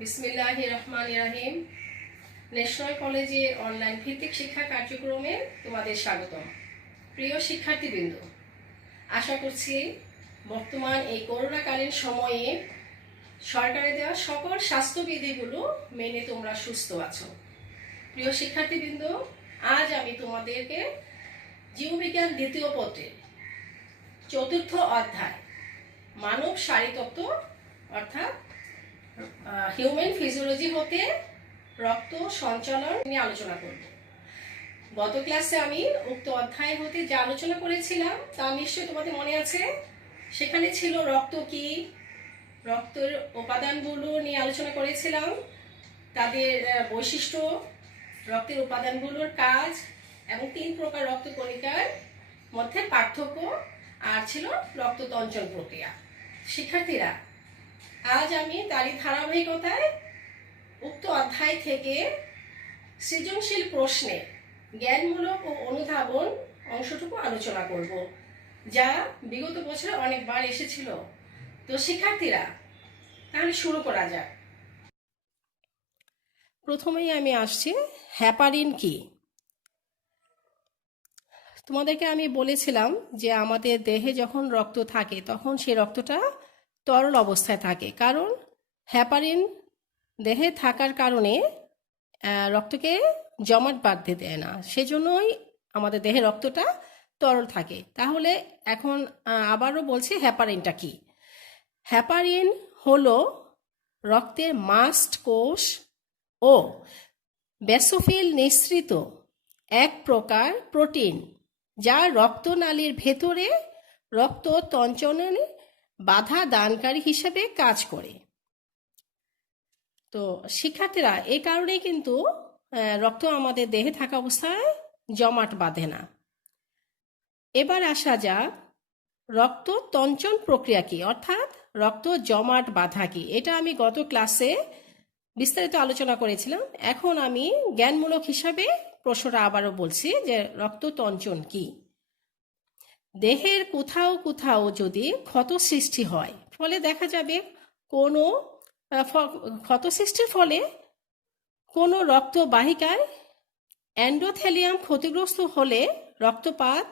বিসমিল্লাহির রহমানির রহিম। ন্যাশনাল কলেজে অনলাইন ভিত্তিক শিক্ষা কার্যক্রমে তোমাদের স্বাগতম। প্রিয় শিক্ষার্থীবৃন্দ, আশা করছি বর্তমান এই করোনাকালীন সময়ে সরকারের দেওয়া সকল স্বাস্থ্যবিধিগুলো মেনে তোমরা সুস্থ আছো। প্রিয় শিক্ষার্থীবৃন্দ, আজ আমি তোমাদেরকে জীববিজ্ঞান দ্বিতীয় পত্রের চতুর্থ অধ্যায় মানব শারীরতত্ত্ব অর্থাৎ হিউম্যান ফিজিওলজি হতে রক্ত সঞ্চালন নিয়ে আলোচনা করব। গত ক্লাসে আমি উক্ত অধ্যায় হতে যে আলোচনা করেছিলাম তা নিশ্চয়ই তোমাদের মনে আছে। সেখানে ছিল রক্ত কি, রক্তের উপাদানগুলো নিয়ে আলোচনা করেছিলাম, তাদের বৈশিষ্ট্য, রক্তের উপাদানগুলোর কাজ এবং 3 প্রকার রক্তকণিকার মধ্যে পার্থক্য, আর ছিল রক্ততঞ্চন প্রক্রিয়া। শিক্ষার্থীরা, আজ আমি তারই ধারাবাহিকতায় উক্ত অধ্যায় থেকে সৃজনশীল প্রশ্নে জ্ঞানমূলক ও অনুধাবন অংশটুকু আলোচনা করব, যা বিগত বছরে অনেকবার এসেছিল। তো শিক্ষার্থীরা, তাহলে শুরু করা যাক। প্রথমেই আমি আসছি হ্যাপারিন কি। তোমাদেরকে আমি বলেছিলাম যে আমাদের দেহে যখন রক্ত থাকে তখন সেই রক্তটা তরল অবস্থায় থাকে, কারণ হ্যাপারিন দেহে থাকার কারণে রক্তকে জমাট বাঁধতে দেয় না, সেজন্যই আমাদের দেহে রক্তটা তরল থাকে। তাহলে এখন আবারও বলছি হ্যাপারিনটা কি। হ্যাপারিন হলো রক্তের মাস্ট কোষ ও বেসোফিল নিঃসৃত এক প্রকার প্রোটিন, যা রক্তনালীর ভেতরে রক্ত তঞ্চনে বাধা দানকারী হিসেবে কাজ করে। তো শিক্ষার্থীরা, এই কারণেই কিন্তু রক্ত আমাদের দেহে থাকা অবস্থায় জমাট বাঁধে না। এবার আসা যাক রক্ত তঞ্চন প্রক্রিয়া কি, অর্থাৎ রক্ত জমাট বাঁধা কি। এটা আমি গত ক্লাসে বিস্তারিত আলোচনা করেছিলাম। এখন আমি জ্ঞানমূলক হিসাবে প্রশ্নটা আবারও বলছি যে রক্ত তঞ্চন কি। দেহের কোথাও কোথাও যদি ক্ষত সৃষ্টি হয়, ফলে দেখা যাবে কোনো ক্ষত সৃষ্টির ফলে কোনো রক্তবাহিকায় এন্ডোথেলিয়াম ক্ষতিগ্রস্ত হলে রক্তপাত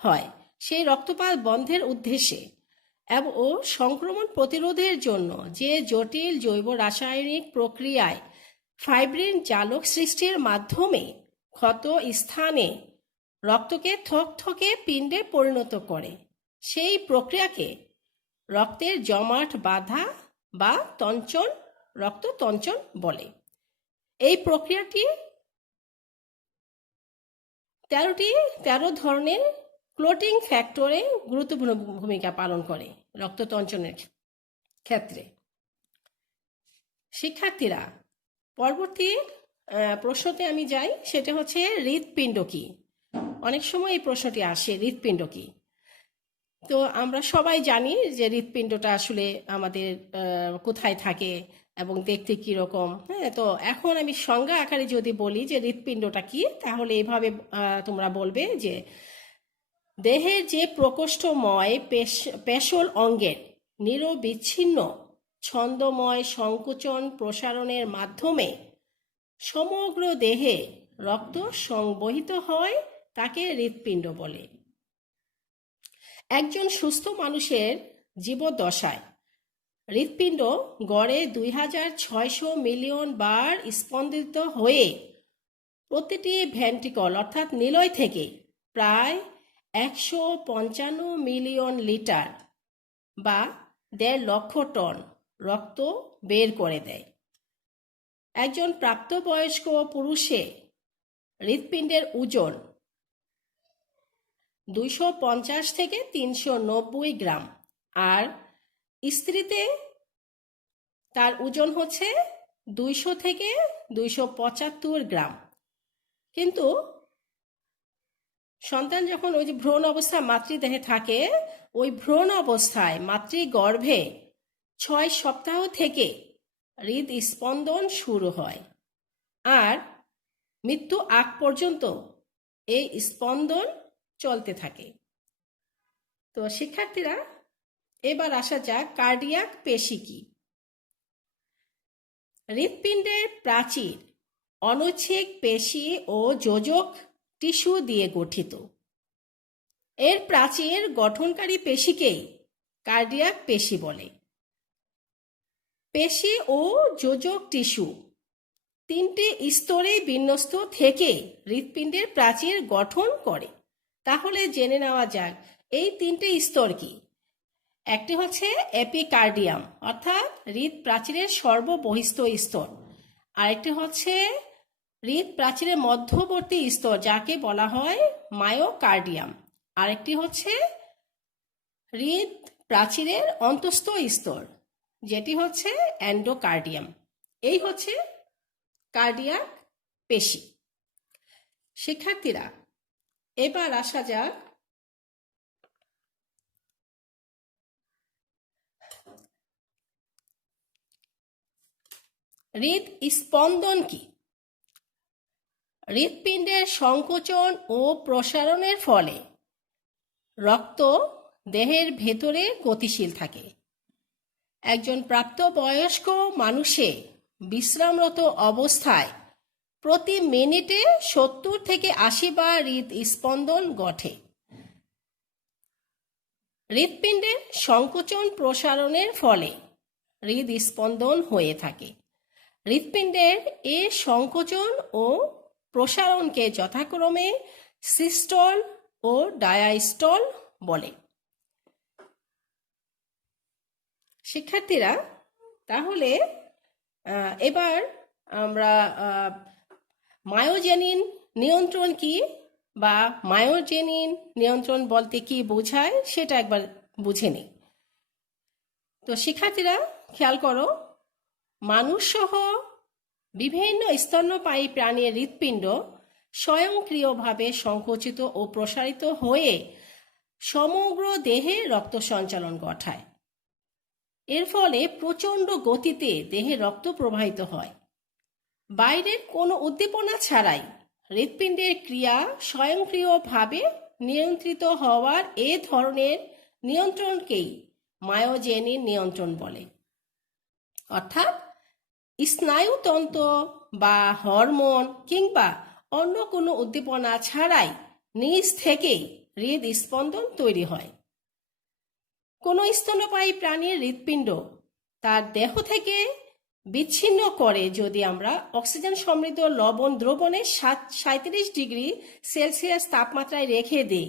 হয়। সেই রক্তপাত বন্ধের উদ্দেশ্যে এবং সংক্রমণ প্রতিরোধের জন্য যে জটিল জৈব রাসায়নিক প্রক্রিয়ায় ফাইব্রিন জালক সৃষ্টির মাধ্যমে ক্ষত স্থানে রক্তকে থকথকে পিণ্ডে পরিণত করে, সেই প্রক্রিয়াকে রক্তের জমাট বাঁধা বা তঞ্চন, রক্ত তঞ্চন বলে। এই প্রক্রিয়াটি 13 ধরনের ক্লটিং ফ্যাক্টরে গুরুত্বপূর্ণ ভূমিকা পালন করে রক্ত তঞ্চনের ক্ষেত্রে। শিক্ষার্থীরা, পরবর্তী প্রশ্নতে আমি যাই, সেটা হচ্ছে হৃৎপিণ্ড কি। অনেক সময় এই প্রশ্নটি আসে, হৃৎপিণ্ড কি। তো আমরা সবাই জানি যে হৃৎপিণ্ডটা আসলে আমাদের কোথায় থাকে এবং দেখতে কীরকম। হ্যাঁ, তো এখন আমি সংজ্ঞা আকারে যদি বলি যে হৃৎপিণ্ডটা কি, তাহলে এইভাবে তোমরা বলবে যে দেহের যে প্রকোষ্ঠময় পেশল অঙ্গের নিরবিচ্ছিন্ন ছন্দময় সংকোচন প্রসারণের মাধ্যমে সমগ্র দেহে রক্ত সংবহিত হয়, তাকে হৃৎপিণ্ড বলে। একজন সুস্থ মানুষের জীবদ্দশায় হৃৎপিণ্ড গড়ে 2600 মিলিয়ন বার স্পন্দিত হয়ে প্রতিটি ভেন্ট্রিকল অর্থাৎ নিলয় থেকে প্রায় 155 মিলিয়ন লিটার বা 1.5 লক্ষ টন রক্ত বের করে দেয়। একজন প্রাপ্তবয়স্ক পুরুষে হৃৎপিণ্ডের ওজন 250 থেকে 390 গ্রাম, আর স্ত্রীতে তার ওজন হচ্ছে 200 থেকে 275 গ্রাম। কিন্তু সন্তান যখন ওই যে ভ্রূণ অবস্থায় মাতৃদেহে থাকে, ওই ভ্রূণ অবস্থায় মাতৃগর্ভে 6 সপ্তাহ থেকে হৃদস্পন্দন শুরু হয়, আর মৃত্যু আগ পর্যন্ত এই স্পন্দন চলতে থাকে। তো শিক্ষার্থীরা, এবার আসা যাক কার্ডিয়াক পেশি কি। হৃৎপিণ্ডের প্রাচীর অনুচ্ছেদ পেশি ও যোজক টিস্যু দিয়ে গঠিত। এর প্রাচীর গঠনকারী পেশিকেই কার্ডিয়াক পেশি বলে। পেশি ও যোজক টিস্যু তিনটি স্তরে বিন্যস্ত থেকে হৃৎপিণ্ডের প্রাচীর গঠন করে। তাহলে জেনে নেওয়া যাক এই তিনটি স্তর কি। একটি হচ্ছে এপিকার্ডিয়াম অর্থাৎ হৃৎ প্রাচীরের সর্ববহিস্থ স্তর, আরেকটি হচ্ছে হৃৎ প্রাচীরের মধ্যবর্তী স্তর যাকে বলা হয় মায়োকার্ডিয়াম, আরেকটি হচ্ছে হৃৎ প্রাচীরের অন্তঃস্থ স্তর যেটি হচ্ছে এন্ডোকার্ডিয়াম। এই হচ্ছে কার্ডিয়াক পেশি। শিক্ষার্থীরা, এবার আসা যাক হৃদ স্পন্দন কি। হৃৎপিণ্ডের সংকোচন ও প্রসারণের ফলে রক্ত দেহের ভেতরে গতিশীল থাকে। একজন প্রাপ্তবয়স্ক মানুষে বিশ্রামরত অবস্থায় প্রতি মিনিটে 70 থেকে 80 বার হৃদ স্পন্দন ঘটে। হৃৎপিণ্ডের সংকোচন প্রসারণের ফলে হৃদ স্পন্দন হয়ে থাকে। হৃৎপিণ্ডের এ সংকোচন ও প্রসারণকে যথাক্রমে সিস্টল ও ডায়াস্টল বলে। শিক্ষার্থীরা, তাহলে এবার আমরা মায়োজেনিন নিয়ন্ত্রণ কি বা মায়োজেনিন নিয়ন্ত্রণ বলতে কি বোঝায় সেটা একবার বুঝে নিই। তো শিক্ষার্থীরা খেয়াল করো, মানুষ সহ বিভিন্ন স্তন্যপায়ী প্রাণীর হৃৎপিণ্ড স্বয়ংক্রিয়ভাবে সংকুচিত ও প্রসারিত হয়ে সমগ্র দেহে রক্ত সঞ্চালন ঘটায়। এর ফলে প্রচণ্ড গতিতে দেহে রক্ত প্রবাহিত হয়। বাইরের কোনো উদ্দীপনা ছাড়াই হৃৎপিণ্ডের ক্রিয়া স্বয়ংক্রিয়ভাবে নিয়ন্ত্রিত হওয়ার এ ধরনের নিয়ন্ত্রণকেই মায়োজেনিন নিয়ন্ত্রণ বলে। অর্থাৎ স্নায়ুতন্ত্র বা হরমোন কিংবা অন্য কোনো উদ্দীপনা ছাড়াই নিজ থেকেই হৃদ স্পন্দন তৈরি হয়। কোনো স্তন্যপায়ী প্রাণীর হৃৎপিণ্ড তার দেহ থেকে বিচ্ছিন্ন করে যদি আমরা অক্সিজেন সমৃদ্ধ লবণ দ্রবণে 37 ডিগ্রি সেলসিয়াস তাপমাত্রায় রেখে দিই,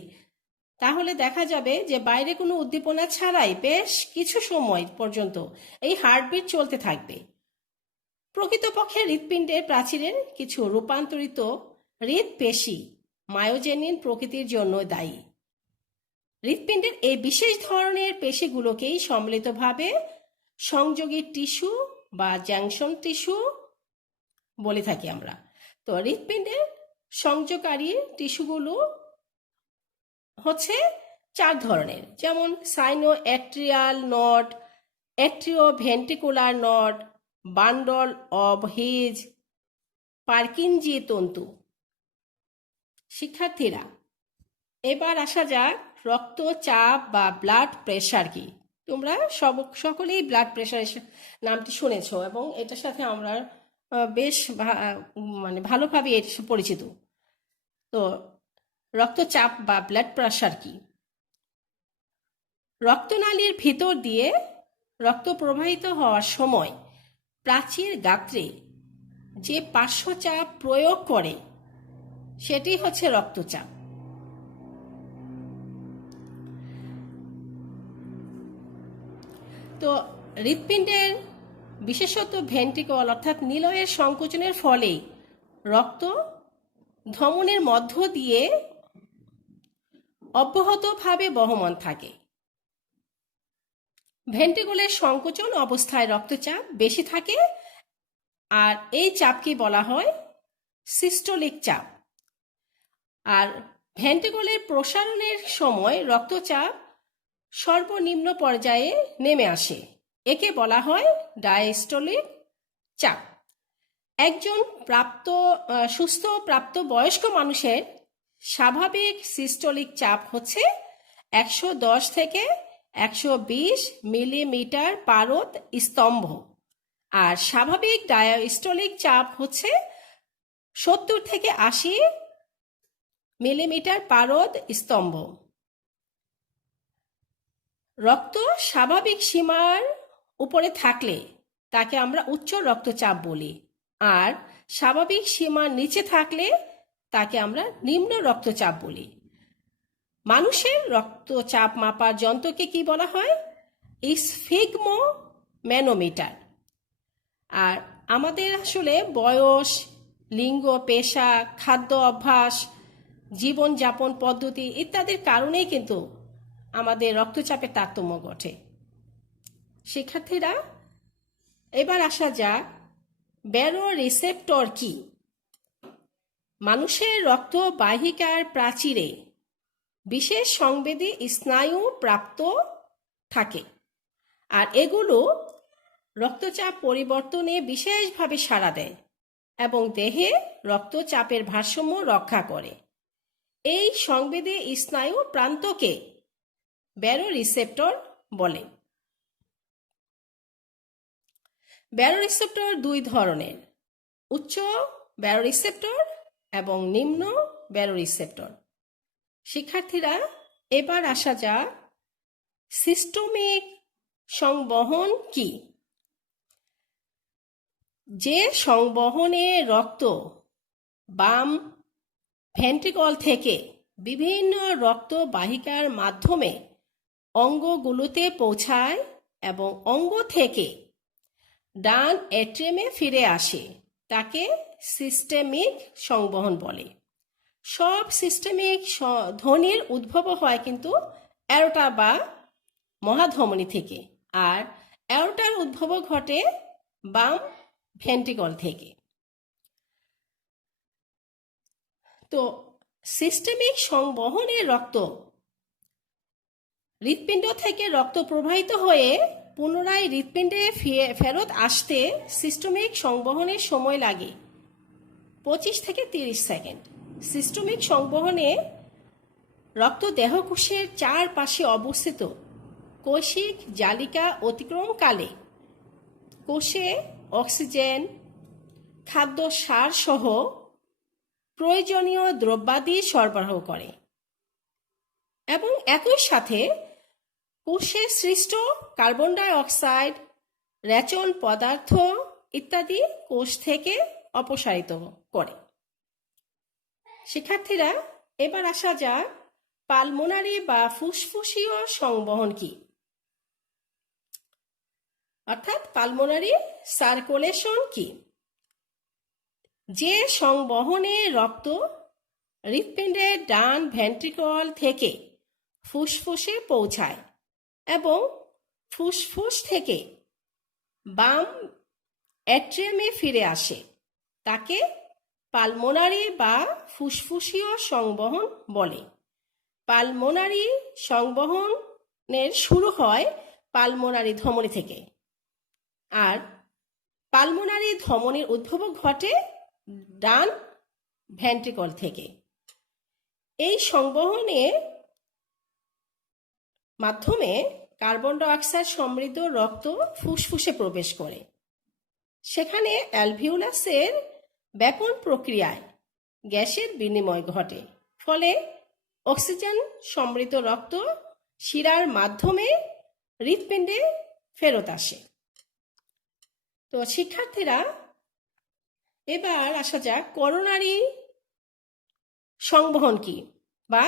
তাহলে দেখা যাবে যে বাইরে কোনো উদ্দীপনা ছাড়াই বেশ কিছু সময় পর্যন্ত এই হার্টবিট চলতে থাকবে। প্রকৃতপক্ষে হৃৎপিণ্ডের প্রাচীরের কিছু রূপান্তরিত হৃৎপেশি মায়োজেনিন প্রকৃতির জন্য দায়ী। হৃৎপিণ্ডের এই বিশেষ ধরনের পেশিগুলোকেই সম্মিলিতভাবে সংযোগী টিস্যু বা জাংশন টিস্যু বলে থাকি আমরা। তো হৃৎপিণ্ডের সংযোগকারী টিস্যুগুলো হচ্ছে 4 ধরনের, যেমন sino atrial node, atrioventricular node, bundle of His, Purkinje তন্তু। শিক্ষার্থীরা, এবার আসা যাক রক্তচাপ বা ব্লাড প্রেশার কি। তোমরা সকলেই ব্লাড প্রেশার নামটি শুনেছ এবং এটার সাথে আমরা বেশ ভালোভাবে এর পরিচিত। তো রক্তচাপ বা ব্লাড প্রেশার কি? রক্তনালীর ভিতর দিয়ে রক্ত প্রবাহিত হওয়ার সময় প্রাচীর গাত্রে যে পার্শ্বচাপ প্রয়োগ করে সেটি হচ্ছে রক্তচাপ। তো হৃৎপিণ্ডের বিশেষত ভেন্ট্রিকল অর্থাৎ নিলয়ের সংকোচনের ফলে রক্ত ধমনীর মধ্য দিয়ে অব্যাহতভাবে বহমান থাকে। ভেন্ট্রিকলের সংকোচন অবস্থায় রক্তচাপ বেশি থাকে আর এই চাপকে বলা হয় সিস্টোলিক চাপ। আর ভেন্ট্রিকলের প্রসারণের সময় রক্তচাপ সর্বনিম্ন পর্যায়ে নেমে আসে, একে বলা হয় ডায়াস্টোলিক চাপ। একজন সুস্থ প্রাপ্তবয়স্ক মানুষের স্বাভাবিক সিস্টোলিক চাপ হচ্ছে 110 থেকে 120 মিলিমিটার পারদ স্তম্ভ। আর স্বাভাবিক ডায়াস্টলিক চাপ হচ্ছে 70 থেকে 80 মিলিমিটার পারদ স্তম্ভ। রক্ত স্বাভাবিক সীমার উপরে থাকলে তাকে আমরা উচ্চ রক্তচাপ বলি, আর স্বাভাবিক সীমার নিচে থাকলে তাকে আমরা নিম্ন রক্তচাপ বলি। মানুষের রক্তচাপ মাপার যন্ত্রকে কি বলা হয়? স্ফিগমোম্যানোমিটার। আর আমাদের আসলে বয়স, লিঙ্গ, পেশা, খাদ্য অভ্যাস, জীবনযাপন পদ্ধতি ইত্যাদির কারণেই কিন্তু আমাদের রক্তচাপের তারতম্য ঘটে। শিক্ষার্থীরা, এবার আসা যাক ব্যারো রিসেপ্টর কি। মানুষের রক্তবাহিকার প্রাচীরে বিশেষ সংবেদী স্নায়ু প্রাপ্ত থাকে, আর এগুলো রক্তচাপ পরিবর্তনে বিশেষভাবে সাড়া দেয় এবং দেহে রক্তচাপের ভারসাম্য রক্ষা করে। এই সংবেদী স্নায়ু প্রান্তকে ব্যারো রিসেপ্টর বলে। ব্যারো রিসেপ্টর দুই ধরনের, উচ্চ ব্যারো রিসেপ্টর এবং নিম্ন ব্যারো রিসেপ্টর। শিক্ষার্থীরা, এবার আসা যাক সিস্টেমিক সংবহন কি। যে সংবহনে রক্ত বাম ভেন্ট্রিকল থেকে বিভিন্ন রক্তবাহিকার মাধ্যমে অঙ্গগুলোতে পৌঁছায় এবং অঙ্গ থেকে ডান এট্রিয়ামে ফিরে আসে তাকে সিস্টেমিক সংবহন বলে। সব সিস্টেমিক ধ্বনির উদ্ভব হয় কিন্তু অ্যারোটা বা মহাধমনী থেকে, আর অ্যারোটার উদ্ভব ঘটে বাম ভেন্ট্রিকল থেকে। তো সিস্টেমিক সংবহনের রক্ত হৃৎপিণ্ড থেকে রক্ত প্রবাহিত হয়ে পুনরায় হৃৎপিণ্ডে ফেরত আসতে সিস্টেমিক সংবহনের সময় লাগে 25 থেকে 30 সেকেন্ড। সিস্টেমিক সংবহনে রক্ত দেহকোষের চারপাশে অবস্থিত কোষিক জালিকা অতিক্রমকালে কোষে অক্সিজেন, খাদ্য, সার সহ প্রয়োজনীয় দ্রব্যাদি সরবরাহ করে এবং একই সাথে কোষে সৃষ্ট কার্বন ডাই অক্সাইড, রেচন পদার্থ ইত্যাদি কোষ থেকে অপসারিত করে। শিক্ষার্থীরা, এবার আসা যাক পালমোনারি বা ফুসফুসীয় সংবহন কি, অর্থাৎ পালমোনারি সার্কুলেশন কি। যে সংবহনে রক্ত হৃৎপিণ্ডের ডান ভেন্ট্রিকল থেকে ফুসফুসে পৌঁছায় এবং ফুসফুস থেকে বাম অ্যাট্রিয়ামে ফিরে আসে তাকে পালমোনারি বা ফুসফুসীয় সংবহন বলে। পালমোনারি সংবহনের শুরু হয় পালমোনারি ধমনী থেকে, আর পালমোনারি ধমনীর উদ্ভব ঘটে ডান ভেন্ট্রিকল থেকে। এই সংবহনের মাধ্যমে কার্বন ডাই অক্সাইড সমৃদ্ধ রক্ত ফুসফুসে প্রবেশ করে। সেখানে অ্যালভিউলাসের ব্যাপন প্রক্রিয়ায় গ্যাসের বিনিময় ঘটে, ফলে অক্সিজেন সমৃদ্ধ রক্ত শিরার মাধ্যমে হৃৎপিণ্ডে ফেরত আসে। তো শিক্ষার্থীরা, এবার আসা যাক করোনারি সংবহন কি বা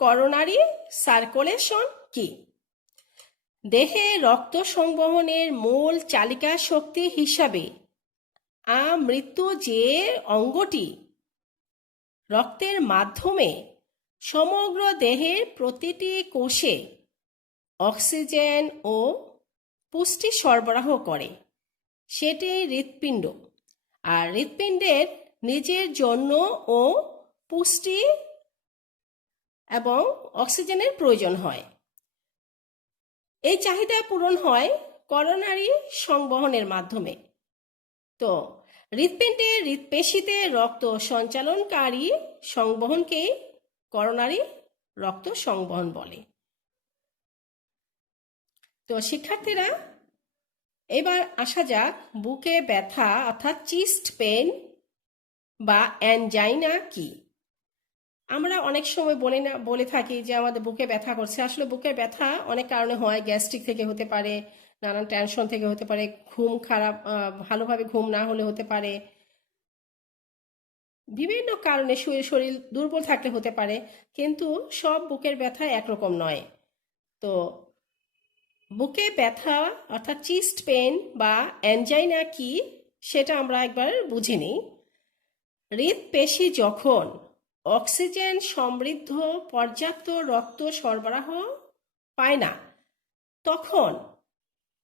করোনারি সার্কুলেশন কি। দেহে রক্ত সংবহনের মূল চালিকা শক্তি হিসাবে আমৃত্যু যে অঙ্গটি রক্তের মাধ্যমে সমগ্র দেহের প্রতিটি কোষে অক্সিজেন ও পুষ্টি সরবরাহ করে সেটি হৃৎপিণ্ড। আর হৃৎপিণ্ডের নিজের জন্য ও পুষ্টি এবং অক্সিজেনের প্রয়োজন হয়। এই চাহিদা পূরণ হয় করোনারি সংবহনের মাধ্যমে। তো হৃৎপিণ্ডে হৃৎপেশিতে রক্ত সঞ্চালনকারী সংবহনকে করোনারি রক্ত সংবহন বলে। তো শিক্ষার্থীরা, এবার আসা যাক বুকে ব্যথা অর্থাৎ চিস্ট পেন বা অ্যানজাইনা কি। আমরা অনেক সময় বলে থাকি যে আমাদের বুকে ব্যথা করছে। আসলে বুকের ব্যথা অনেক কারণে হয়, গ্যাস্ট্রিক থেকে হতে পারে, নানান টেনশন থেকে হতে পারে, ঘুম খারাপ, ভালোভাবে ঘুম না হলে হতে পারে, বিভিন্ন কারণে শরীর দুর্বল থাকলে হতে পারে। কিন্তু সব বুকের ব্যথা একরকম নয়। তো বুকে ব্যথা অর্থাৎ চিস্ট পেন বা অ্যানজাইনা কি সেটা আমরা একবার বুঝে নিই। হৃদপেশি যখন অক্সিজেন সমৃদ্ধ পর্যাপ্ত রক্ত সরবরাহ পায় না, তখন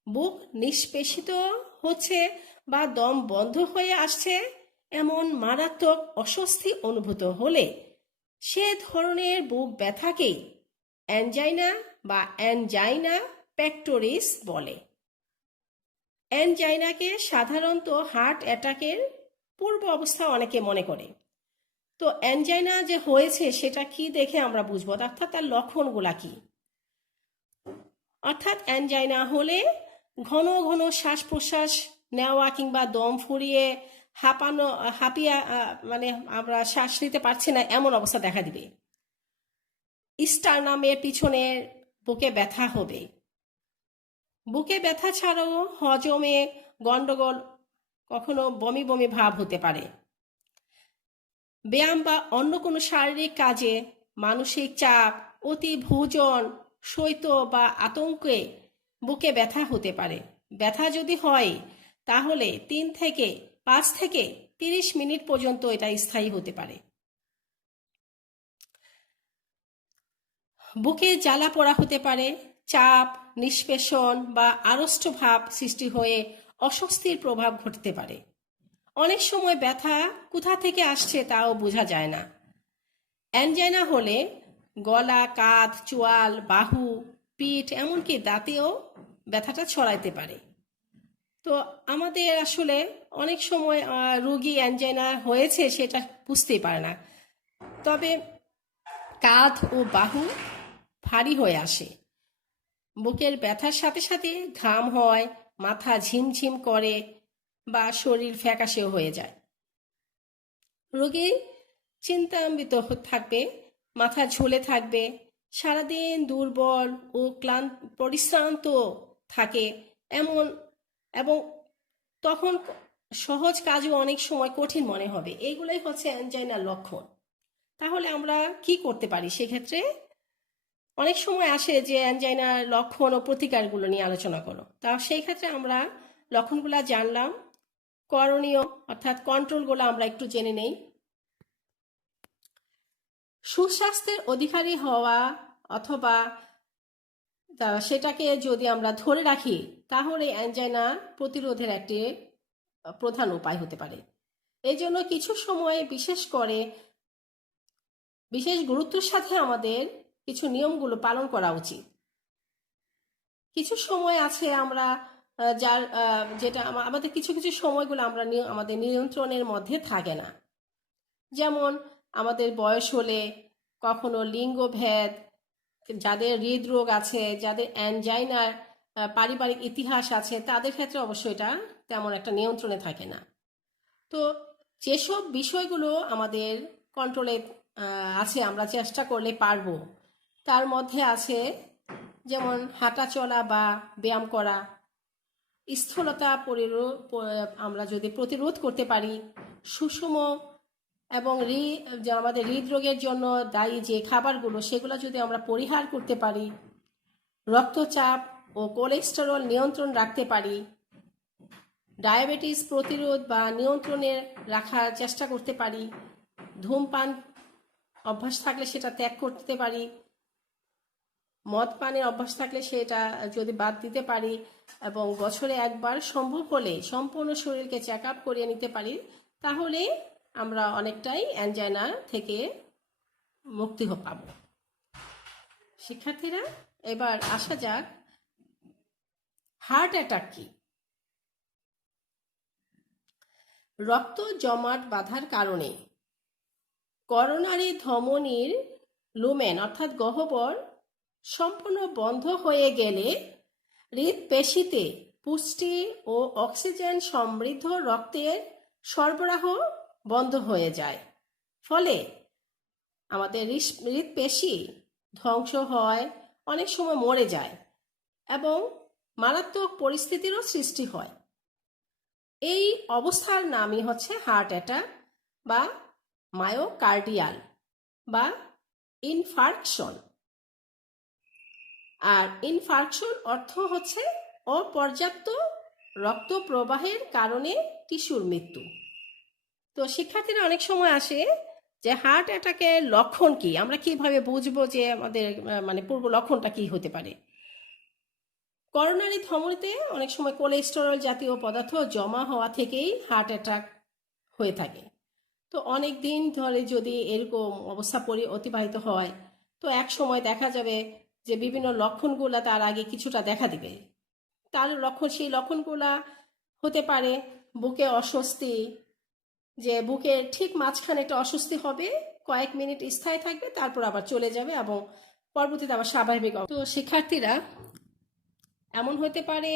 বুক নিষ্পেষিত হচ্ছে বা দম বন্ধ হয়ে আসছে এমন মারাত্মক অস্বস্তি অনুভূত হলে সে ধরনের বুক ব্যথাকেই অ্যানজাইনা বা অ্যানজাইনা পেক্টোরিস বলে। অ্যানজাইনাকে সাধারণত হার্ট অ্যাটাকের পূর্ব অবস্থা অনেকে মনে করে। তো অ্যানজাইনা যে হয়েছে সেটা কি দেখে আমরা বুঝবো, অর্থাৎ তার লক্ষণগুলা কি। অর্থাৎ অ্যানজাইনা হলে ঘন ঘন শ্বাস প্রশ্বাস নেওয়া কিংবা দম ফুরিয়ে হাঁপিয়ে মানে আমরা শ্বাস নিতে পারছি না এমন অবস্থা দেখা দিবে। স্টারনামের পিছনের বুকে ব্যথা হবে। বুকে ব্যথা ছাড়াও হজমে গন্ডগোল, কখনো বমি বমি ভাব হতে পারে। ব্যায়াম বা অন্য কোনো শারীরিক কাজে মানসিক চাপ, অতি ভোজন, শৈত বা আতঙ্কে বুকে ব্যথা হতে পারে। ব্যথা যদি হয় তাহলে 5 থেকে 30 মিনিট পর্যন্ত এটা স্থায়ী হতে পারে। বুকে জ্বালা পোড়া হতে পারে, চাপ, নিষ্পেষণ বা আড়ষ্ট ভাব সৃষ্টি হয়ে অস্বস্তির প্রভাব ঘটতে পারে। অনেক সময় ব্যথা কোথা থেকে আসছে তাও বোঝা যায় না। অ্যানজাইনা হলে গলা, কাঁধ, চোয়াল, বাহু, পিঠ, এমনকি দাঁতেও ব্যথাটা ছড়াইতে পারে। তো আমাদের আসলে অনেক সময় রোগী অ্যানজাইনা হয়েছে সেটা বুঝতেই পারে না। তবে কাঁধ ও বাহু ভারী হয়ে আসে, বুকের ব্যথার সাথে সাথে ঘাম হয়, মাথা ঝিমঝিম করে বা শরীর ফ্যাকাশেও হয়ে যায়। রোগী চিন্তান্বিত থাকবে, মাথা ঝুলে থাকবে, সারাদিন দুর্বল ও পরিশ্রান্ত থাকে এমন, এবং তখন সহজ কাজও অনেক সময় কঠিন মনে হবে। এইগুলোই হচ্ছে অ্যানজাইনার লক্ষণ। তাহলে আমরা কি করতে পারি সেক্ষেত্রে? অনেক সময় আসে যে অ্যানজাইনার লক্ষণ ও প্রতিকারগুলো নিয়ে আলোচনা করো। তা সেই ক্ষেত্রে আমরা লক্ষণগুলো জানলাম, করণীয় অর্থাৎ কন্ট্রোলগুলো আমরা একটু জেনে নেই। সুস্বাস্থ্যের অধিকারী হওয়া অথবা সেটাকে যদি আমরা ধরে রাখি তাহলে অ্যানজাইনা প্রতিরোধের একটি প্রধান উপায় হতে পারে। এই জন্য কিছু সময় বিশেষ গুরুত্বের সাথে আমাদের কিছু নিয়মগুলো পালন করা উচিত। কিছু সময় আছে আমরা যেটা আমাদের কিছু কিছু সময়গুলো আমাদের নিয়ন্ত্রণের মধ্যে থাকে না। যেমন আমাদের বয়স হলে, কখনো লিঙ্গভেদ, যাদের হৃদরোগ আছে, যাদের অ্যানজাইনার পারিবারিক ইতিহাস আছে, তাদের ক্ষেত্রে অবশ্যই এটা তেমন একটা নিয়ন্ত্রণে থাকে না। তো যেসব বিষয়গুলো আমাদের কন্ট্রোলে আছে, আমরা চেষ্টা করলে পারবো, তার মধ্যে আছে যেমন হাঁটা চলা বা ব্যায়াম করা, স্থূলতা আমরা যদি প্রতিরোধ করতে পারি, সুষম এবং আমাদের হৃদরোগের জন্য দায়ী যে খাবারগুলো সেগুলো যদি আমরা পরিহার করতে পারি, রক্তচাপ ও কোলেস্টেরল নিয়ন্ত্রণ রাখতে পারি, ডায়াবেটিস প্রতিরোধ বা নিয়ন্ত্রণে রাখার চেষ্টা করতে পারি, ধূমপান অভ্যাস থাকলে সেটা ত্যাগ করতে পারি, মদ পানের অভ্যাস থাকলে সেটা যদি বাদ দিতে পারি, এবং বছরে একবার সম্ভব হলে সম্পূর্ণ শরীরকে চেক আপ করিয়ে নিতে পারি, তাহলে আমরা অনেকটাই অ্যানজাইনা থেকে মুক্তি পাব। শিক্ষার্থীরা, এবার আসা যাক হার্ট অ্যাটাক কি। রক্ত জমাট বাঁধার কারণে করোনারি ধমনীর লুমেন অর্থাৎ গহ্বর সম্পূর্ণ বন্ধ হয়ে গেলে হৃদপেশিতে পুষ্টি ও অক্সিজেন সমৃদ্ধ রক্তের সরবরাহ বন্ধ হয়ে যায়। ফলে আমাদের হৃৎপেশি ধ্বংস হয়, অনেক সময় মরে যায় এবং মারাত্মক পরিস্থিতিরও সৃষ্টি হয়। এই অবস্থার নামই হচ্ছে হার্ট অ্যাটাক বা মায়োকার্ডিয়াল বা ইনফার্কশন। আর ইনফার্কশন অর্থ হচ্ছে অপর্যাপ্ত রক্ত প্রবাহের কারণে টিস্যুর মৃত্যু। তো শিক্ষার্থীরা অনেক সময় আসে যে হার্ট অ্যাটাকের লক্ষণ কি, আমরা কিভাবে বুঝবো যে আমাদের মানে পূর্ব লক্ষণটা কি হতে পারে। করোনারি ধমনীতে অনেক সময় কোলেস্টেরল জাতীয় পদার্থ জমা হওয়া থেকেই হার্ট অ্যাটাক হয়ে থাকে। তো অনেক দিন ধরে যদি এরকম অবস্থা অতিবাহিত হয়, তো এক সময় দেখা যাবে যে বিভিন্ন লক্ষণগুলো তার আগে কিছুটা দেখা দিবে। সেই লক্ষণগুলা হতে পারে বুকে অস্বস্তি, যে বুকের ঠিক মাঝখানে একটা অস্বস্তি হবে, কয়েক মিনিট স্থায়ী থাকবে, তারপর আবার চলে যাবে এবং পরবর্তীতে আবার স্বাভাবিক। তো শিক্ষার্থীরা এমন হতে পারে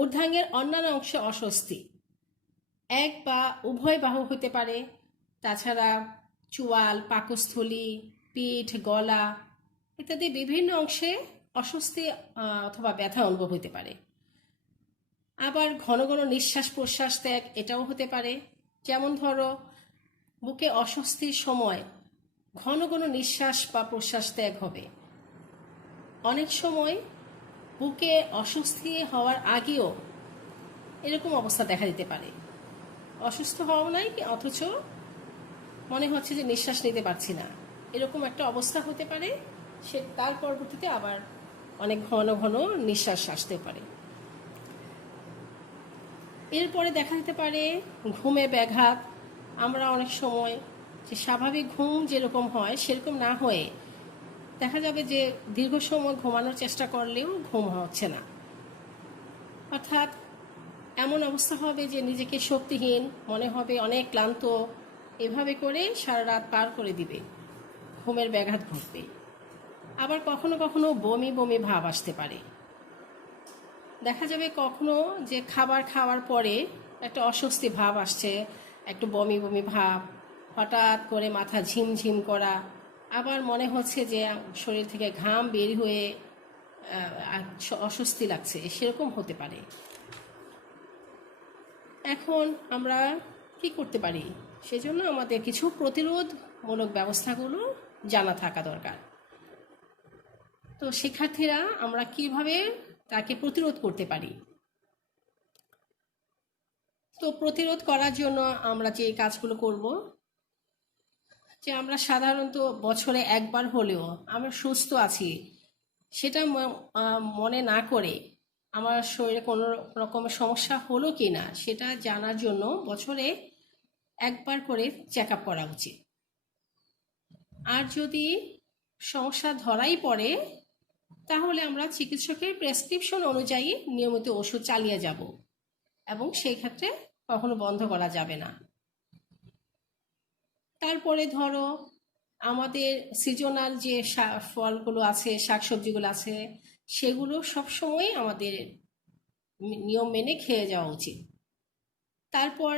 ঊর্ধ্বাঙ্গের অন্যান্য অংশে অস্বস্তি, এক বা উভয় বাহু হতে পারে, তাছাড়া চোয়াল, পাকস্থলী, পিঠ, গলা ইত্যাদি বিভিন্ন অংশে অস্বস্তি অথবা ব্যথা অনুভব হতে পারে। আবার ঘন ঘন নিঃশ্বাস প্রশ্বাস ত্যাগ এটাও হতে পারে। যেমন ধরো বুকে অস্বস্তির সময় ঘন ঘন নিঃশ্বাস বা প্রশ্বাস ত্যাগ হবে। অনেক সময় বুকে অস্বস্তি হওয়ার আগেও এরকম অবস্থা দেখা দিতে পারে, অসুস্থ হওয়া নাই অথচ মনে হচ্ছে যে নিঃশ্বাস নিতে পারছি না, এরকম একটা অবস্থা হতে পারে। তার পরবর্তীতে আবার অনেক ঘন ঘন নিঃশ্বাস আসতে পারে। এরপরে দেখা যেতে পারে ঘুমে ব্যাঘাত। আমরা অনেক সময় যে স্বাভাবিক ঘুম যেরকম হয় সেরকম না হয়ে দেখা যাবে যে দীর্ঘ সময় ঘুমানোর চেষ্টা করলেও ঘুম হচ্ছে না, অর্থাৎ এমন অবস্থা হবে যে নিজেকে শক্তিহীন মনে হবে, অনেক ক্লান্ত, এভাবে করে সারা রাত পার করে দিবে, ঘুমের ব্যাঘাত ঘটবে। আবার কখনো কখনো বমি বমি ভাব আসতে পারে। দেখা যাবে কখনো যে খাবার খাওয়ার পরে একটা অস্বস্তি ভাব আসছে, একটু বমি বমি ভাব, হঠাৎ করে মাথা ঝিমঝিম করা, আবার মনে হচ্ছে যে শরীর থেকে ঘাম বের হয়ে অস্বস্তি লাগছে, সেরকম হতে পারে। এখন আমরা কি করতে পারি? সেজন্য আমাদের কিছু প্রতিরোধমূলক ব্যবস্থাগুলো জানা থাকা দরকার। তো শিক্ষার্থীরা আমরা কিভাবে তাকে প্রতিরোধ করতে পারি? তো প্রতিরোধ করার জন্য আমরা যে কাজগুলো করব, যে আমরা সাধারণত বছরে একবার হলেও আমরা সুস্থ আছি সেটা মনে না করে আমার শরীরে কোনো রকমের সমস্যা হলো কি না সেটা জানার জন্য বছরে একবার করে চেক আপ করা উচিত। আর যদি সমস্যা ধরাই পড়ে তাহলে আমরা চিকিৎসকের প্রেসক্রিপশন অনুযায়ী নিয়মিত ওষুধ চালিয়ে যাব এবং সেই ক্ষেত্রে কখনো বন্ধ করা যাবে না। তারপরে ধরো আমাদের সিজনাল যে ফলগুলো আছে, শাকসবজিগুলো আছে, সেগুলো সবসময় আমাদের নিয়ম মেনে খেয়ে যাওয়া উচিত। তারপর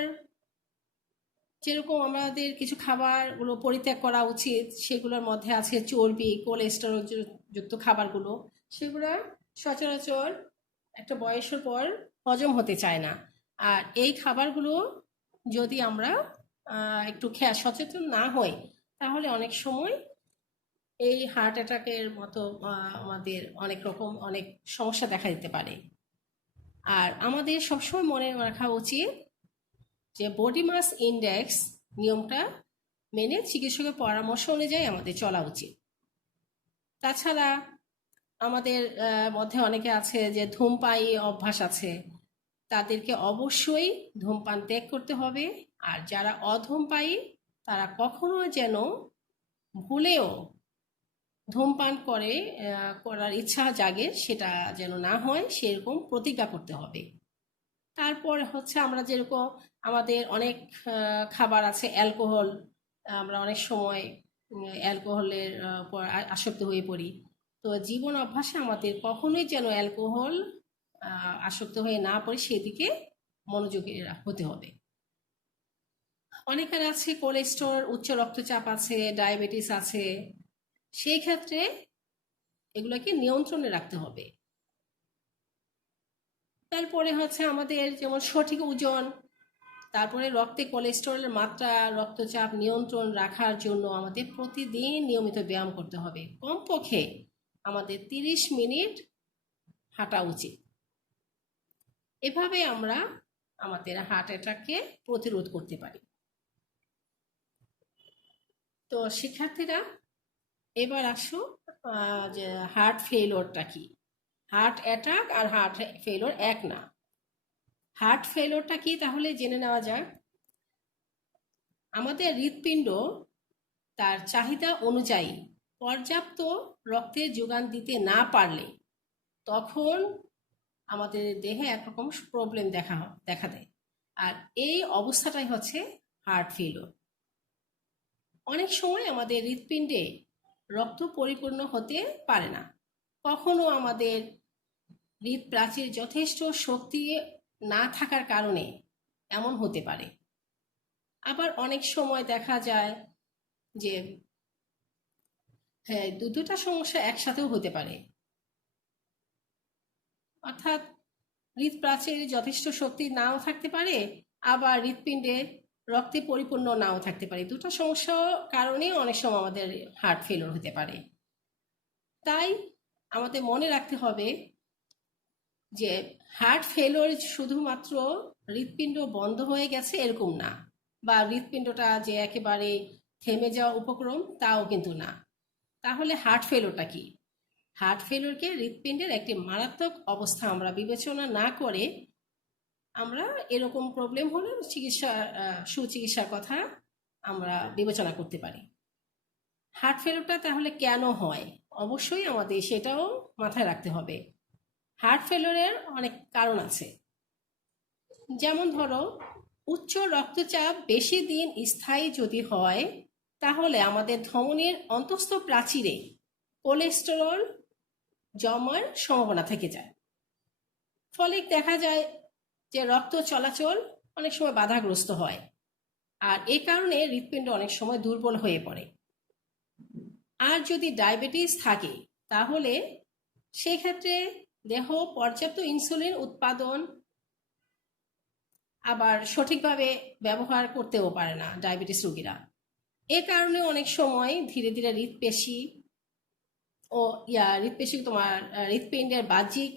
যেরকম আমাদের কিছু খাবারগুলো পরিত্যাগ করা উচিত, সেগুলোর মধ্যে আছে চর্বি, কোলেস্টেরল যুক্ত খাবারগুলো, সেগুলো সচরাচর একটা বয়সের পর হজম হতে চায় না। আর এই খাবারগুলো যদি আমরা একটু সচেতন না হই তাহলে অনেক সময় এই হার্ট অ্যাটাকের মতো আমাদের অনেক সমস্যা দেখা দিতে পারে। আর আমাদের সবসময় মনে রাখা উচিত যে বডি মাস ইন্ডেক্স নিয়মটা মেনে চিকিৎসকের পরামর্শ অনুযায়ী আমাদের চলা উচিত। তাছাড়া আমাদের মধ্যে অনেকে আছে যে ধূমপায়ী অভ্যাস আছে, তাদেরকে অবশ্যই ধূমপান ত্যাগ করতে হবে। আর যারা অধূমপায়ী তারা কখনো যেন ভুলেও ধূমপান করার ইচ্ছা জাগে সেটা যেন না হয়, সেরকম প্রতিজ্ঞা করতে হবে। তারপর হচ্ছে আমরা যেরকম আমাদের অনেক খাবার আছে অ্যালকোহল, আমরা অনেক সময় অ্যালকোহলের উপর আসক্ত হয়ে পড়ি। তো জীবন অভ্যাসে আমাদের কখনোই যেন অ্যালকোহল আসক্ত হয়ে না পড়ে সেদিকে মনোযোগী হতে হবে। অনেকের আছে কোলেস্টেরল, উচ্চ রক্তচাপ আছে, ডায়াবেটিস আছে, সেই ক্ষেত্রে এগুলোকে নিয়ন্ত্রণে রাখতে হবে। তারপরে হচ্ছে আমাদের যেমন সঠিক ওজন, তারপরে রক্তে কোলেস্টেরলের মাত্রা, রক্তচাপ নিয়ন্ত্রণ রাখার জন্য আমাদের প্রতিদিন নিয়মিত ব্যায়াম করতে হবে। কমপক্ষে আমাদের 30 মিনিট হাঁটা উচিত। এভাবে আমরা আমাদের হার্ট অ্যাটাককে প্রতিরোধ করতে পারি। তো শিক্ষার্থীরা, এবার আসো যে হার্ট ফেইলিওরটা কি। হার্ট অ্যাটাক আর হার্ট ফেইলিওর এক না। হার্ট ফেইলিওরটা কি তাহলে জেনে নেওয়া যাক। আমাদের হৃৎপিণ্ড তার চাহিদা অনুযায়ী পর্যাপ্ত রক্তের যোগান দিতে না পারলে তখন আমাদের দেহে একরকম প্রবলেম দেখা দেয়। আর এই অবস্থাটাই হচ্ছে হার্ট ফেইলিওর। অনেক সময় আমাদের হৃৎপিণ্ডে রক্ত পরিপূর্ণ হতে পারে না। কখনো আমাদের হৃৎপ্রাচীর যথেষ্ট শক্তি না থাকার কারণে এমন হতে পারে। আবার অনেক সময় দেখা যায় যে হ্যাঁ, দুটা সমস্যা একসাথেও হতে পারে। অর্থাৎ হৃৎপ্রাচীরে যথেষ্ট শক্তি নাও থাকতে পারে, আবার হৃৎপিণ্ডে রক্তে পরিপূর্ণ নাও থাকতে পারে। দুটো সমস্যার কারণে অনেক সময় আমাদের হার্ট ফেলিওর হতে পারে। তাই আমাদের মনে রাখতে হবে যে হার্ট ফেলিওর শুধুমাত্র হৃৎপিণ্ড বন্ধ হয়ে গেছে এরকম না, বা হৃৎপিণ্ডটা যে একেবারে থেমে যাওয়া উপক্রম তাও কিন্তু না। তাহলে হার্ট ফেলিওরটা কি? হার্ট ফেলিওরকে হৃৎপিণ্ডের একটি মারাত্মক অবস্থা আমরা বিবেচনা না করে আমরা এরকম প্রবলেম হলে সুচিকিৎসার কথা আমরা বিবেচনা করতে পারি। হার্ট ফেলিওরটা তাহলে কেন হয় অবশ্যই আমাদের সেটাও মাথায় রাখতে হবে। হার্ট ফেলিওরের অনেক কারণ আছে। যেমন ধরো, উচ্চ রক্তচাপ বেশি দিন স্থায়ী যদি হয় তাহলে আমাদের ধমনীর অন্তঃস্থ প্রাচীরে কোলেস্টেরল জমার সম্ভাবনা থেকে যায়। ফলে দেখা যায় যে রক্ত চলাচল অনেক সময় বাধাগ্রস্ত হয়, আর এই কারণে হৃৎপিণ্ড অনেক সময় দুর্বল হয়ে পড়ে। আর যদি ডায়াবেটিস থাকে তাহলে সেক্ষেত্রে দেহ পর্যাপ্ত ইনসুলিন উৎপাদন আবার সঠিকভাবে ব্যবহার করতেও পারে না ডায়াবেটিস রোগীরা। এ কারণে অনেক সময় ধীরে ধীরে হৃৎপেশি ও হৃৎপেশি তোমার হৃৎপিণ্ডের বাহ্যিক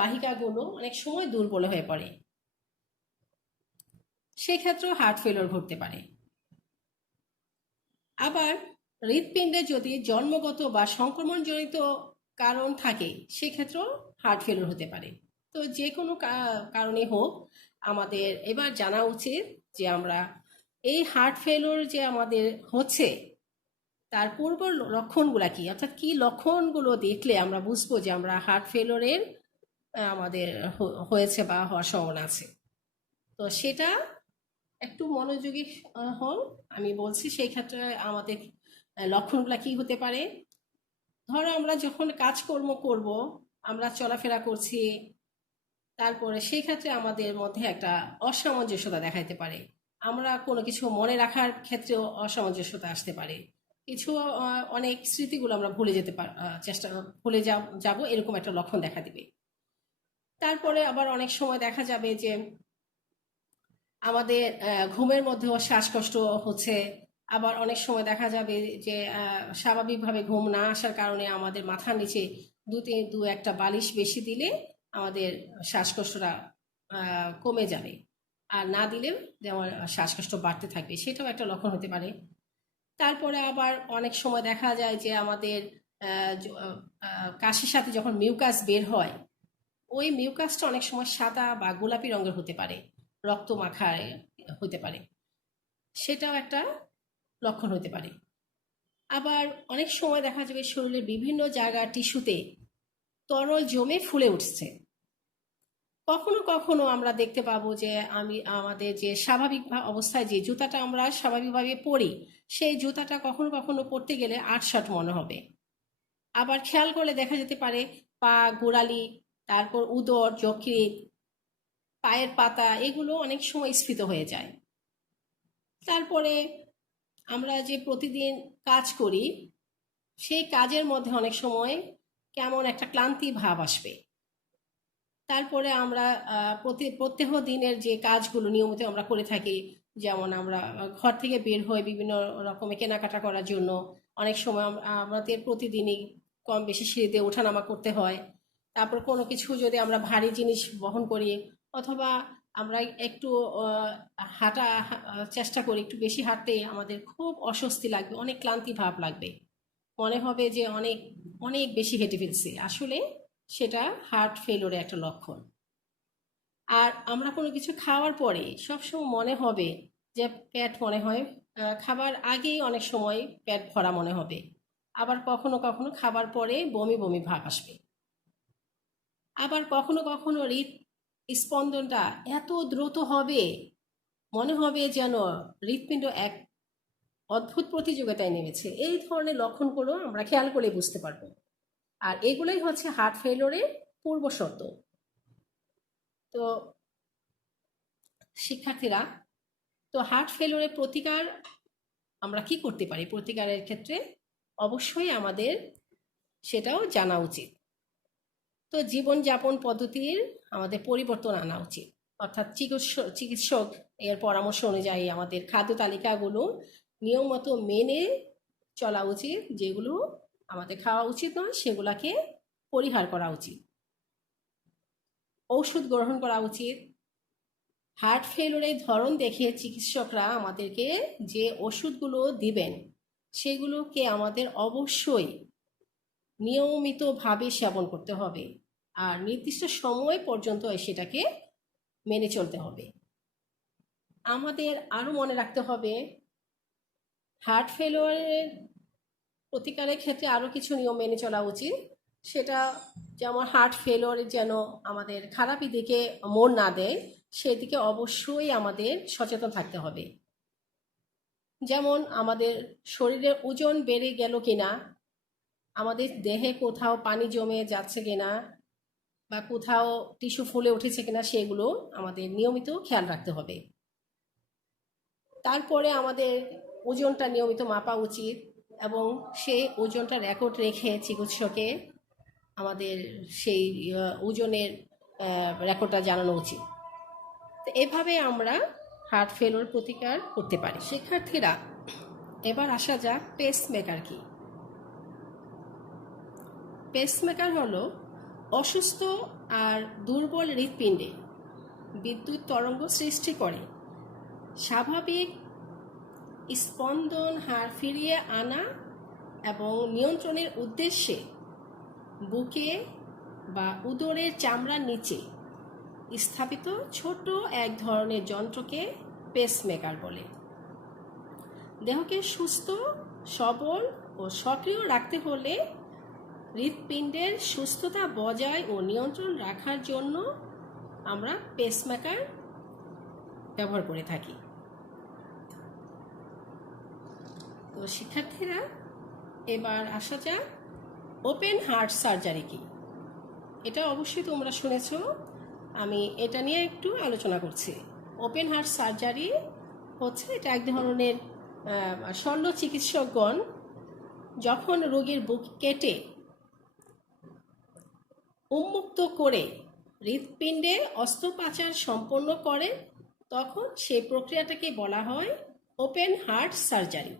বাহিকাগুলো অনেক সময় দুর্বল হয়ে পড়ে। সেক্ষেত্রেও হার্ট ফেলিওর ঘটতে পারে। আবার হৃৎপিণ্ডে যদি জন্মগত বা সংক্রমণজনিত কারণ থাকে সেক্ষেত্রেও হার্ট ফেলিওর হতে পারে। তো যে কোনো কারণে হোক, আমাদের এবার জানা উচিত যে আমরা এই হার্ট ফেলিওর যে আমাদের হচ্ছে তার পূর্ব লক্ষণগুলো কি, অর্থাৎ কি লক্ষণগুলো দেখলে আমরা বুঝবো যে আমরা হার্ট ফেলিওরের আমাদের হয়েছে বা হওয়ার সম্ভাবনা আছে। তো সেটা একটু মনোযোগী হন, আমি বলছি। সেই ক্ষেত্রে আমাদের লক্ষণগুলো কি হতে পারে। ধরো আমরা যখন কাজকর্ম করব, আমরা চলাফেরা করছি, তারপরে সেই ক্ষেত্রে আমাদের মধ্যে একটা অসামঞ্জস্যতা দেখাইতে পারে। আমরা কোনো কিছু মনে রাখার ক্ষেত্রেও অসামঞ্জস্যতা আসতে পারে। কিছু অনেক স্মৃতিগুলো আমরা ভুলে যেতে ভুলে যাব এরকম একটা লক্ষণ দেখা দিবে। তারপরে আবার অনেক সময় দেখা যাবে যে আমাদের ঘুমের মধ্যেও শ্বাসকষ্ট হচ্ছে। আবার অনেক সময় দেখা যাবে যে স্বাভাবিকভাবে ঘুম না আসার কারণে আমাদের মাথার নিচে দু একটা বালিশ বেশি দিলে আমাদের শ্বাসকষ্টটা কমে যাবে, আর না দিলে যেমন শ্বাসকষ্ট বাড়তে থাকবে, সেটাও একটা লক্ষণ হতে পারে। তারপরে আবার অনেক সময় দেখা যায় যে আমাদের কাশির সাথে যখন মিউকাস বের হয়, ওই মিউকাসটা অনেক সময় সাদা বা গোলাপি রঙের হতে পারে, রক্ত মাখায় হতে পারে, সেটাও একটা লক্ষণ হতে পারে। আবার অনেক সময় দেখা যাবে শরীরের বিভিন্ন জায়গার টিস্যুতে তরল জমে ফুলে উঠছে। কখনো কখনো আমরা দেখতে পাবো যে আমাদের যে স্বাভাবিক অবস্থায় যে জুতাটা আমরা স্বাভাবিকভাবে পরি, সেই জুতাটা কখনো কখনো পরতে গেলে আটসাট মনে হবে। আবার খেয়াল করলে দেখা যেতে পারে পা গোড়ালি, তারপর উদর, যকৃৎ, পায়ের পাতা এগুলো অনেক সময় স্ফীত হয়ে যায়। তারপরে আমরা যে প্রতিদিন কাজ করি সেই কাজের মধ্যে অনেক সময় কেমন একটা ক্লান্তি ভাব আসবে। তারপরে আমরা প্রত্যহ দিনের যে কাজগুলো নিয়মিত আমরা করে থাকি, যেমন আমরা ঘর থেকে বের হই বিভিন্ন রকমের কেনাকাটা করার জন্য, অনেক সময় আমাদের প্রতিদিনই কম বেশি সিঁড়িতে ওঠানামা করতে হয়। তারপর কোনো কিছু যদি আমরা ভারী জিনিস বহন করি, অথবা আমরা একটু চেষ্টা করি, একটু বেশি হাঁটতে আমাদের খুব অস্বস্তি লাগবে, অনেক ক্লান্তি ভাব লাগবে, মনে হবে যে অনেক অনেক বেশি হেঁটে ফেলছি। আসলে সেটা হার্ট ফেলোরের একটা লক্ষণ। আর আমরা কোনো কিছু খাওয়ার পরে সবসময় মনে হবে যে পেট মনে হয়, খাবার আগেই অনেক সময় পেট ভরা মনে হবে, আবার কখনো কখনো খাবার পরে বমি বমি ভাব আসবে। আবার কখনো কখনো স্পন্দনটা এত দ্রুত হবে, মনে হবে যেন হৃৎপিণ্ড এক অদ্ভুত প্রতিযোগিতায় নেমেছে। এই ধরনের লক্ষণগুলো আমরা খেয়াল করে বুঝতে পারবো। আর এগুলোই হচ্ছে হার্ট ফেলোরের পূর্ব শর্ত। তো শিক্ষার্থীরা, তো হার্ট ফেলোরের প্রতিকার আমরা কি করতে পারি? প্রতিকারের ক্ষেত্রে অবশ্যই আমাদের সেটাও জানা উচিত। তো জীবনযাপন পদ্ধতির আমাদের পরিবর্তন আনা উচিত, অর্থাৎ চিকিৎসক এর পরামর্শ অনুযায়ী আমাদের খাদ্য তালিকাগুলো নিয়মিত মেনে চলা উচিত। যেগুলো আমাদের খাওয়া উচিত নয় সেগুলাকে পরিহার করা উচিত। ঔষধ গ্রহণ করা উচিত। হার্ট ফেলোরের ধরন দেখে চিকিৎসকরা আমাদেরকে যে ওষুধগুলো দিবেন সেগুলোকে আমাদের অবশ্যই নিয়মিতভাবে সেবন করতে হবে, আর নির্দিষ্ট সময় পর্যন্ত সেটাকে মেনে চলতে হবে। আমাদের আরও মনে রাখতে হবে, হার্ট ফেলোয়ারের প্রতিকারের ক্ষেত্রে আরও কিছু নিয়ম মেনে চলা উচিত। সেটা যেমন হার্ট ফেলোয়ার যেন আমাদের খারাপই দিকে মন না দেয়, সেদিকে অবশ্যই আমাদের সচেতন থাকতে হবে। যেমন আমাদের শরীরের ওজন বেড়ে গেল কিনা, আমাদের দেহে কোথাও পানি জমে যাচ্ছে কিনা, বা কোথাও টিস্যু ফুলে উঠেছে কিনা, সেগুলো আমাদের নিয়মিত খেয়াল রাখতে হবে। তারপরে আমাদের ওজনটা নিয়মিত মাপা উচিত, এবং সেই ওজনটা রেকর্ড রেখে চিকিৎসকে আমাদের সেই ওজনের রেকর্ডটা জানানো উচিত। তো এভাবে আমরা হার্ট ফেলোর প্রতিকার করতে পারি। শিক্ষার্থীরা, এবার আসা যাক পেসমেকার কি। পেসমেকার হলো অসুস্থ আর দুর্বল হৃৎপিণ্ডে বিদ্যুৎ তরঙ্গ সৃষ্টি করে স্বাভাবিক স্পন্দন হার ফিরিয়ে আনা এবং নিয়ন্ত্রণের উদ্দেশ্যে বুকে বা উদরের চামড়ার নিচে স্থাপিত ছোট এক ধরনের যন্ত্রকে পেসমেকার বলে। দেহকে সুস্থ, সবল ও সক্রিয় রাখতে হলে হৃৎপিণ্ডের সুস্থতা বজায় ও নিয়ন্ত্রণ রাখার জন্য আমরা পেসমেকার ব্যবহার করে থাকি। তো শিক্ষার্থীরা, এবার আসা যাক ওপেন হার্ট সার্জারি কি। এটা অবশ্যই তোমরা শুনেছ, আমি এটা নিয়ে একটু আলোচনা করছি। ওপেন হার্ট সার্জারি হচ্ছে এটা এক ধরনের শল্য চিকিৎসকগণ যখন রোগীর বুক কেটে উন্মুক্ত করে হৃৎপিণ্ডে অস্ত্রোপচার সম্পন্ন করে, তখন সেই প্রক্রিয়াটাকে বলা হয় ওপেন হার্ট সার্জারি।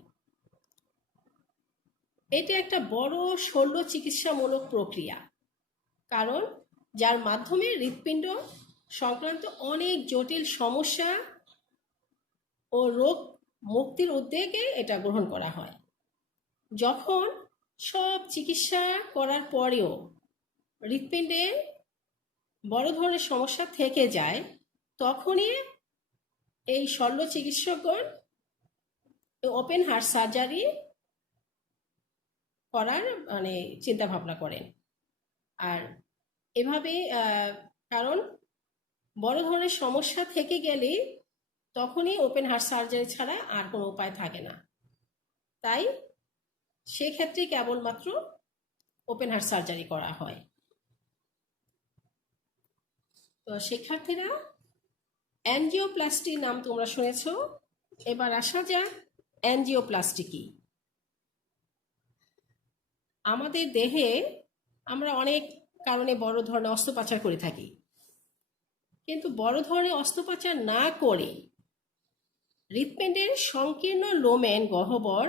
এটা একটা বড় শল্য চিকিৎসামূলক প্রক্রিয়া, কারণ যার মাধ্যমে হৃৎপিণ্ড সংক্রান্ত অনেক জটিল সমস্যা ও রোগ মুক্তির উদ্যোগে এটা গ্রহণ করা হয়। যখন সব চিকিৎসা করার পরেও হৃৎপিণ্ডে বড় ধরনের সমস্যা থেকে যায়, তখনই এই শল্য চিকিৎসকগণ ওপেন হার্ট সার্জারি করার চিন্তা ভাবনা করেন। আর এভাবে কারণ বড় ধরনের সমস্যা থেকে গেলে তখনই ওপেন হার্ট সার্জারি ছাড়া আর কোনো উপায় থাকে না, তাই সেক্ষেত্রে কেবলমাত্র ওপেন হার্ট সার্জারি করা হয়। তো শিক্ষার্থীরা, অ্যাঞ্জিওপ্লাস্টি নাম তোমরা শুনেছ। এবার আসা যাক অ্যাঞ্জিওপ্লাস্টি কি। আমাদের দেহে আমরা অনেক কারণে বড় ধরনের অস্ত্রোপচার করে থাকি, কিন্তু বড় ধরনের অস্ত্রোপচার না করে হৃৎপিণ্ডের সংকীর্ণ লোমেন গহ্বর,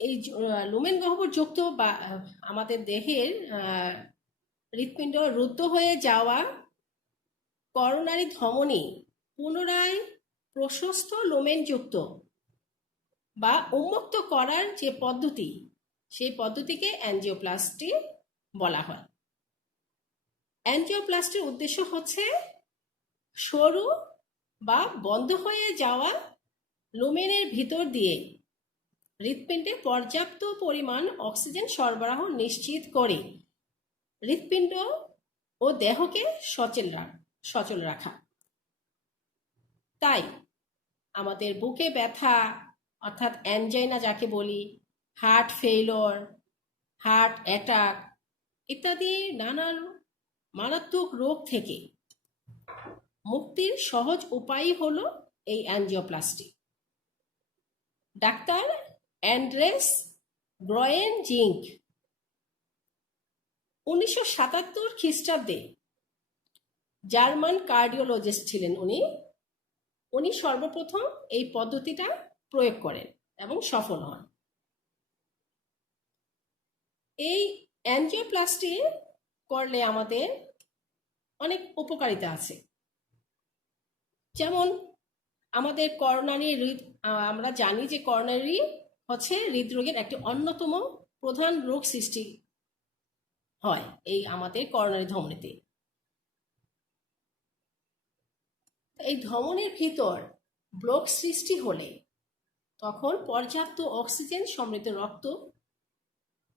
এই লোমেন গহ্বর যুক্ত বা আমাদের দেহের হৃৎপিণ্ড রুদ্ধ হয়ে যাওয়া করোনারি ধমনী পুনরায় প্রশস্ত লোমেনযুক্ত বা উন্মুক্ত করার যে পদ্ধতি, সেই পদ্ধতিকে অ্যাঞ্জিওপ্লাস্টি বলা হয়। অ্যাঞ্জিওপ্লাস্টির উদ্দেশ্য হচ্ছে সরু বা বন্ধ হয়ে যাওয়া লোমেনের ভিতর দিয়ে হৃৎপিণ্ডে পর্যাপ্ত পরিমাণ অক্সিজেন সরবরাহ নিশ্চিত করে হৃৎপিণ্ড ও দেহকে সচল রাখা। তাই আমাদের বুকে ব্যথা অর্থাৎ অ্যানজাইনা যাকে বলি, হার্ট ফেইলিওর, হার্ট অ্যাটাক ইত্যাদি নানান মারাত্মক রোগ থেকে মুক্তির সহজ উপায়ই হলো এই অ্যাঞ্জিওপ্লাস্টি। ডাক্তার অ্যান্ড্রেস গ্রয়েনজিঙ্ক 1977 খ্রিস্টাব্দে জার্মান কার্ডিওলজিস্ট ছিলেন উনি সর্বপ্রথম এই পদ্ধতিটা প্রয়োগ করেন এবং সফল হন। এই অ্যাঞ্জিওপ্লাস্টি করলে আমাদের অনেক উপকারিতা আছে। যেমন আমাদের করোনারি আমরা জানি যে করোনারি হচ্ছে হৃদরোগের একটি অন্যতম প্রধান রোগ সৃষ্টি হয় এই আমাদের করোনারি ধমনীতে। এই ধমনীর ভিতর ব্লক সৃষ্টি হলে তখন পর্যাপ্ত অক্সিজেন সমৃদ্ধ রক্ত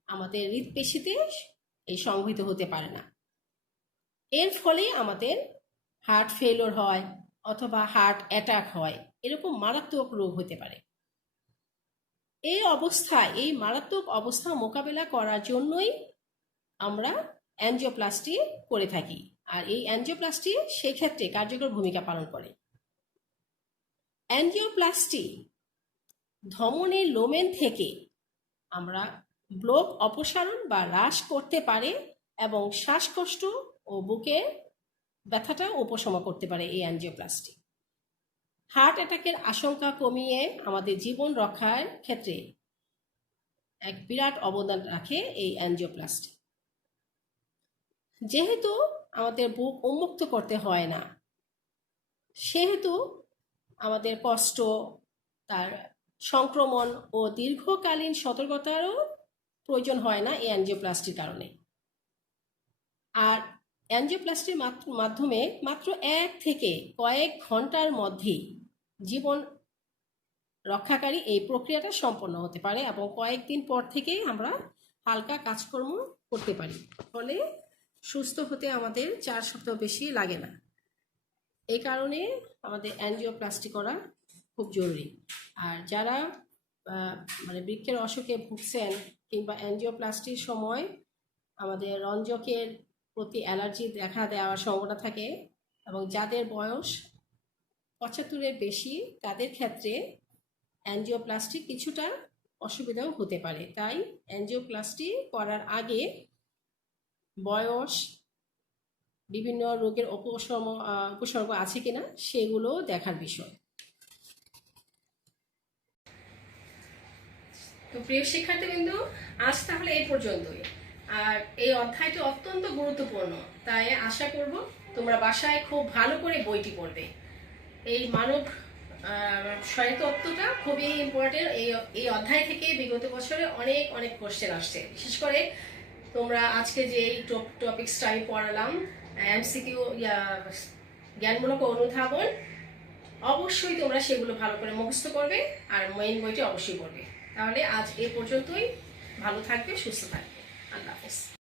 আমাদের হৃৎপেশিতে এই সংবহিত হতে পারে না। এর ফলে আমাদের হার্ট ফেলিওর হয় অথবা হার্ট অ্যাটাক হয়, এরকম মারাত্মক রোগ হতে পারে। এই মারাত্মক অবস্থা মোকাবেলা করার জন্যই আমরা অ্যাঞ্জিওপ্লাস্টি করে থাকি, আর এই অ্যাঞ্জিওপ্লাস্টি সেক্ষেত্রে কার্যকর ভূমিকা পালন করে। অ্যাঞ্জিওপ্লাস্টি ধমনীর লোমেন থেকে আমরা ব্লক অপসারণ বা হ্রাস করতে পারে এবং শ্বাসকষ্ট ও বুকের ব্যথাটা উপশম করতে পারে এই অ্যাঞ্জিওপ্লাস্টি। হার্ট অ্যাটাকের আশঙ্কা কমিয়ে আমাদের জীবন রক্ষার ক্ষেত্রে এক বিরাট অবদান রাখে এই অ্যাঞ্জিওপ্লাস্টি। যেহেতু আমাদের বুক উন্মুক্ত করতে হয় না, সেহেতু আমাদের কষ্ট, তার সংক্রমণ ও দীর্ঘকালীন সতর্কতারও প্রয়োজন হয় না এই অ্যাঞ্জিওপ্লাস্টির কারণে। আর অ্যাঞ্জিওপ্লাস্টির মাধ্যমে মাত্র 1 থেকে কয়েক ঘন্টার মধ্যেই জীবন রক্ষাকারী এই প্রক্রিয়াটা সম্পন্ন হতে পারে এবং কয়েকদিন পর থেকেই আমরা হালকা কাজকর্ম করতে পারি, ফলে সুস্থ হতে আমাদের 4 সপ্তাহ বেশি লাগে না। এই কারণে আমাদের অ্যাঞ্জিওপ্লাস্টি করা খুব জরুরি। আর যারা বৃক্কের অসুখে ভুগছেন কিংবা অ্যাঞ্জিওপ্লাস্টির সময় আমাদের রঞ্জকের প্রতি অ্যালার্জি দেখা দেওয়ার সম্ভাবনা থাকে এবং যাদের বয়স 75-এর বেশি, তাদের ক্ষেত্রে অ্যাঞ্জিওপ্লাস্টি কিছুটা অসুবিধাও হতে পারে। তাই অ্যাঞ্জিওপ্লাস্টি করার আগে বয়স, বিভিন্ন রোগের উপসর্গ আছে কিনা সেগুলো দেখার বিষয়। তো প্রিয় শিক্ষার্থীবৃন্দ, আজ তাহলে এই পর্যন্তই। আর এই অধ্যায়টি অত্যন্ত গুরুত্বপূর্ণ, তাই আশা করব তোমরা বাসায় খুব ভালো করে বইটি পড়বে। এই মানব স্বায়ত্তত্বটা খুবই ইম্পর্টেন্ট। এই অধ্যায় থেকে বিগত বছরে অনেক কোশ্চেন আসছে। বিশেষ করে তোমরা আজকে যে টপিকসটা আমি পড়ালাম, এমসিকিউ জ্ঞানমূলক অনুধাবন, অবশ্যই তোমরা সেগুলো ভালো করে মুখস্থ করবে আর মেইন বইটি অবশ্যই পড়বে। তাহলে আজ এ পর্যন্তই। ভালো থাকবে, সুস্থ থাকবে। আল্লাহ হাফেজ।